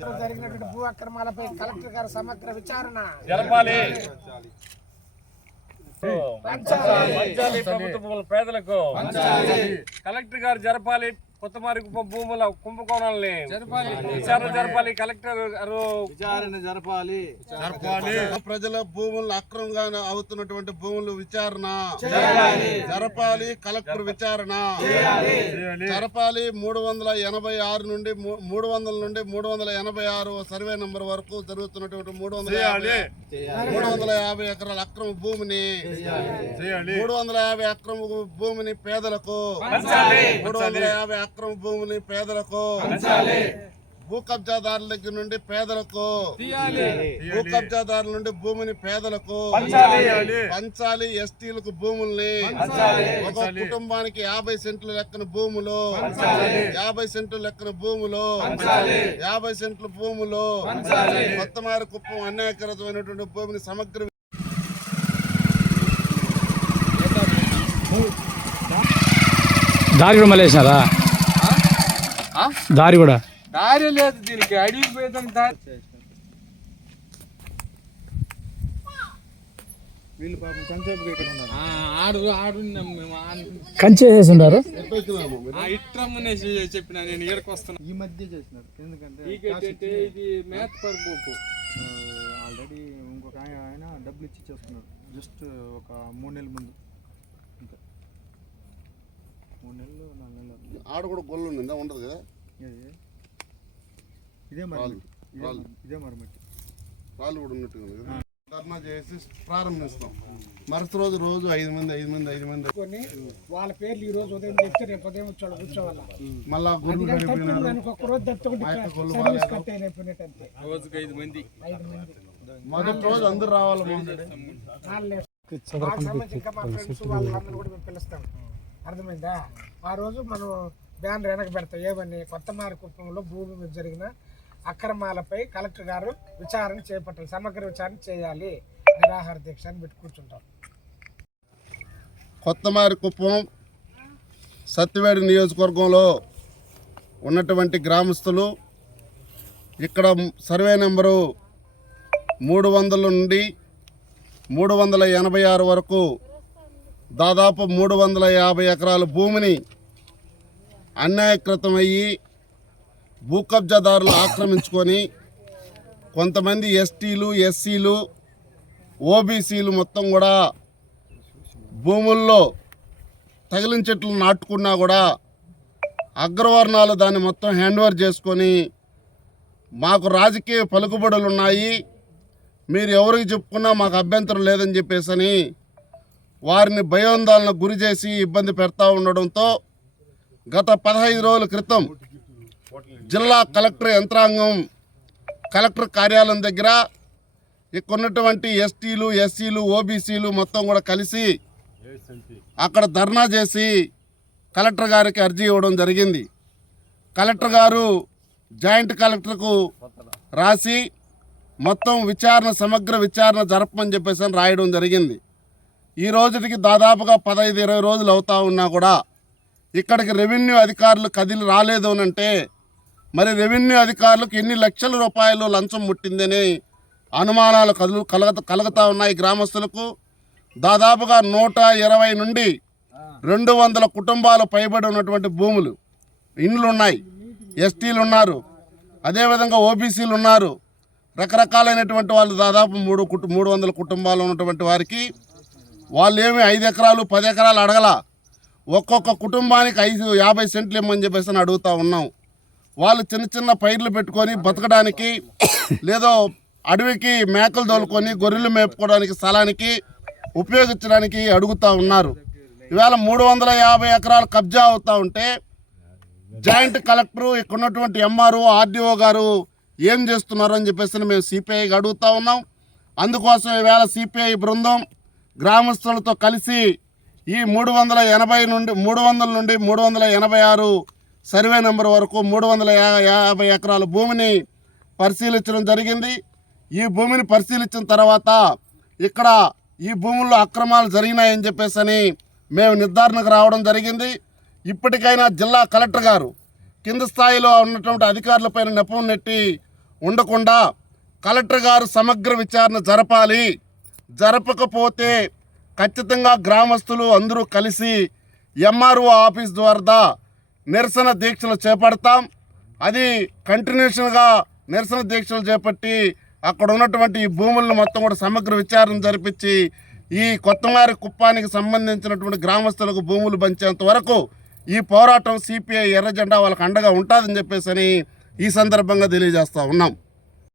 జరిగినటువంటి భూ అక్రమాలపై కలెక్టర్ గారు సమగ్ర విచారణ. జరపాలి. పంచాలి. ప్రభుత్వ పేదలకు. కలెక్టర్ గారు జరపాలి. కొత్తమారి భూముల కుంభకోణాలని విచారణ జరపాలి. కలెక్టర్ గారు విచారణ జరపాలి. జరపాలి. ప్రజల భూములు అక్రమంగా అవుతున్నటువంటి భూములు విచారణ. జరపాలి కలెక్టర్ విచారణ. జరపాలి మూడు వందల ఎనభై ఆరు నుండి మూడు వందల నుండి మూడు వందల ఎనభై ఆరు సర్వే నంబర్ వరకు జరుగుతున్నటువంటి మూడు వందల మూడు వందల యాభై ఎకరాల అక్రమ భూమిని మూడు వందల యాభై అక్రమ భూమిని పేదలకు మూడు వందల యాభై అక్రమ భూమిని పేదలకు భూ కబ్జాదారుల దగ్గర నుండి పేదలకు భూ కబ్జాదారుల నుండి భూమిని పేదలకు పంచాలి. ఎస్టీలకు భూముల్ని. ఒక కుటుంబానికి యాభై సెంట్లు లెక్కన భూములు. యాభై సెంట్లు లెక్కన భూములు. యాభై సెంట్ల భూములు. కొత్తమారి కుప్పం అన్యాయకరమైనటువంటి భూమిని సమగ్ర దారి వేసినారా? దారి కూడా. దారి లేదు దీనికి. అడిగి పోయేదానికి దారి. వీళ్ళు పాపం సంచేపు ఇక్కడ ఉన్నారు. ఆడు ఆడు మేము కంచె చెప్పిన నేను ఇక్కడికి వస్తున్నా. ఈ మధ్య చేసినారు. ఎందుకంటే ఇది మ్యాథ్ పర్ బుక్ ఆల్రెడీ ఇంకొక ఆయన ఆయన డబ్బులు ఇచ్చి చేసుకున్నారు జస్ట్ ఒక మూడు నెలల ముందు. అంతే మూడు నెలలు నాలుగు నెలలు ఆడ కూడా గొల్లు ఉందా ఉండదు కదా? ఇదే ఇదే రాళ్ళు. మర- ఇదే మరమట్టి రాళ్ళు కూడా ఉన్నట్టుగా ఉంది కదా? ధర్నా చేసి ప్రారంభిస్తాం. మరుసటి రోజు రోజు ఐదు మంది ఐదు మంది ఐదు మంది. కొన్ని వాళ్ళ పేర్లు ఈ రోజు ఉదయం చెప్తే రేపు ఉదయం వచ్చాడు కూర్చోవాల? మళ్ళా గురువు గడిపినారు దానికి ఒక్క రోజు తట్టుకుంటే మా యొక్క గొల్లు సర్వీస్ కట్ అయిపోయినట్టు అంతే రోజుకి ఐదు మంది. మొదటి రోజు అందరు రావాలి మొదటి వాళ్ళే. వాళ్ళకి సంబంధించి ఇంకా మా ఫ్రెండ్స్ వాళ్ళందరూ కూడా మేము పిలుస్తాం. అర్థమైందా? ఆ రోజు మనం బ్యాన్ వెనక పెడతాం. ఏమని? కొత్త కుప్పంలో భూమి మీద జరిగిన అక్రమాలపై కలెక్టర్ గారు విచారణ చేపట్టాలి. సమగ్ర విచారణ చేయాలి. నిరాహార దీక్ష అని పెట్టి కూర్చుంటాం. కొత్తమారి కుప్పం సత్యవేడి నియోజకవర్గంలో ఉన్నటువంటి గ్రామస్తులు ఇక్కడ సర్వే నెంబరు మూడు వందల నుండి మూడు వందల ఎనభై ఆరు వరకు దాదాపు మూడు వందల యాభై ఎకరాల భూమిని అన్యాయకృతమయ్యి భూ కబ్జాదారులు ఆక్రమించుకొని కొంతమంది ఎస్టీలు ఎస్సీలు ఓబీసీలు మొత్తం కూడా భూముల్లో తగిలిన చెట్లు నాటుకున్నా కూడా అగ్రవర్ణాలు దాన్ని మొత్తం హ్యాండ్ఓవర్ చేసుకొని మాకు రాజకీయ పలుకుబడులు ఉన్నాయి. మీరు ఎవరికి చెప్పుకున్నా మాకు అభ్యంతరం లేదని చెప్పేసి వారిని భయోందోళనకు గురి చేసి ఇబ్బంది పెడతా ఉండడంతో గత పదహైదు రోజుల క్రితం జిల్లా కలెక్టర్ యంత్రాంగం కలెక్టర్ కార్యాలయం దగ్గర ఇక్కడ ఉన్నటువంటి ఎస్టీలు ఎస్సీలు ఓబీసీలు మొత్తం కూడా కలిసి అక్కడ ధర్నా చేసి కలెక్టర్ గారికి అర్జీ ఇవ్వడం జరిగింది. కలెక్టర్ గారు జాయింట్ కలెక్టర్కు రాసి మొత్తం విచారణ సమగ్ర విచారణ జరపమని చెప్పేసి అని రాయడం జరిగింది. ఈ రోజుకి దాదాపుగా పదహైదు ఇరవై రోజులు అవుతా ఉన్నా కూడా ఇక్కడికి రెవెన్యూ అధికారులు కదిలి రాలేదు అని అంటే మరి రెవెన్యూ అధికారులకు ఎన్ని లక్షల రూపాయలు లంచం ముట్టిందని అనుమానాలు కదులు కలగ కలుగుతా ఉన్నాయి గ్రామస్తులకు. దాదాపుగా నూట ఇరవై నుండి రెండు వందల కుటుంబాలు పైబడి ఉన్నటువంటి భూములు ఇండ్లు ఉన్నాయి ఎస్టీలు ఉన్నారు అదేవిధంగా ఓబీసీలు ఉన్నారు. రకరకాలైనటువంటి వాళ్ళు దాదాపు మూడు కుటు మూడు వందల కుటుంబాలు ఉన్నటువంటి వారికి వాళ్ళు ఏమి ఐదు ఎకరాలు పది ఎకరాలు అడగల. ఒక్కొక్క కుటుంబానికి ఐదు యాభై సెంట్లు ఇమ్మని చెప్పేసి అడుగుతూ అడుగుతా ఉన్నాం. వాళ్ళు చిన్న చిన్న పైర్లు పెట్టుకొని బతకడానికి లేదో అడవికి మేకలు తోలుకొని గొర్రెలు మేపుకోవడానికి స్థలానికి ఉపయోగించడానికి అడుగుతా ఉన్నారు. ఇవాళ మూడు వందల యాభై ఎకరాలు కబ్జా అవుతూ ఉంటే జాయింట్ కలెక్టర్ ఇక్కడ ఉన్నటువంటి ఎంఆర్ఓ ఆర్డీఓ గారు ఏం చేస్తున్నారు అని చెప్పేసి మేము సిపిఐకి అడుగుతా ఉన్నాం. అందుకోసం ఈవేళ సిపిఐ బృందం గ్రామస్తులతో కలిసి ఈ మూడు వందల ఎనభై నుండి మూడు వందల నుండి మూడు వందల ఎనభై ఆరు సర్వే నెంబర్ వరకు మూడు వందల యా- యాభై ఎకరాల భూమిని పరిశీలించడం జరిగింది. ఈ భూమిని పరిశీలించిన తర్వాత ఇక్కడ ఈ భూముల్లో అక్రమాలు జరిగినాయని చెప్పేసి మేము నిర్ధారణకు రావడం జరిగింది. ఇప్పటికైనా జిల్లా కలెక్టర్ గారు కింద స్థాయిలో ఉన్నటువంటి అధికారులపైన నెపం నెట్టి ఉండకుండా కలెక్టర్ గారు సమగ్ర విచారణ జరపాలి. జరపకపోతే ఖచ్చితంగా గ్రామస్తులు అందరూ కలిసి ఎంఆర్ఓ ఆఫీస్ ద్వారా నిరసన దీక్షలు చేపడతాం. అది కంటిన్యూషన్గా నిరసన దీక్షలు చేపట్టి అక్కడ ఉన్నటువంటి ఈ భూములను మొత్తం కూడా సమగ్ర విచారణ జరిపించి ఈ కొత్తమారి కుప్పానికి సంబంధించినటువంటి గ్రామస్తులకు భూములు పంచేంత వరకు ఈ పోరాటం సిపిఐ ఎర్ర జెండా వాళ్ళకి అండగా ఉంటుందని చెప్పేసి అని ఈ సందర్భంగా తెలియజేస్తూ ఉన్నాం.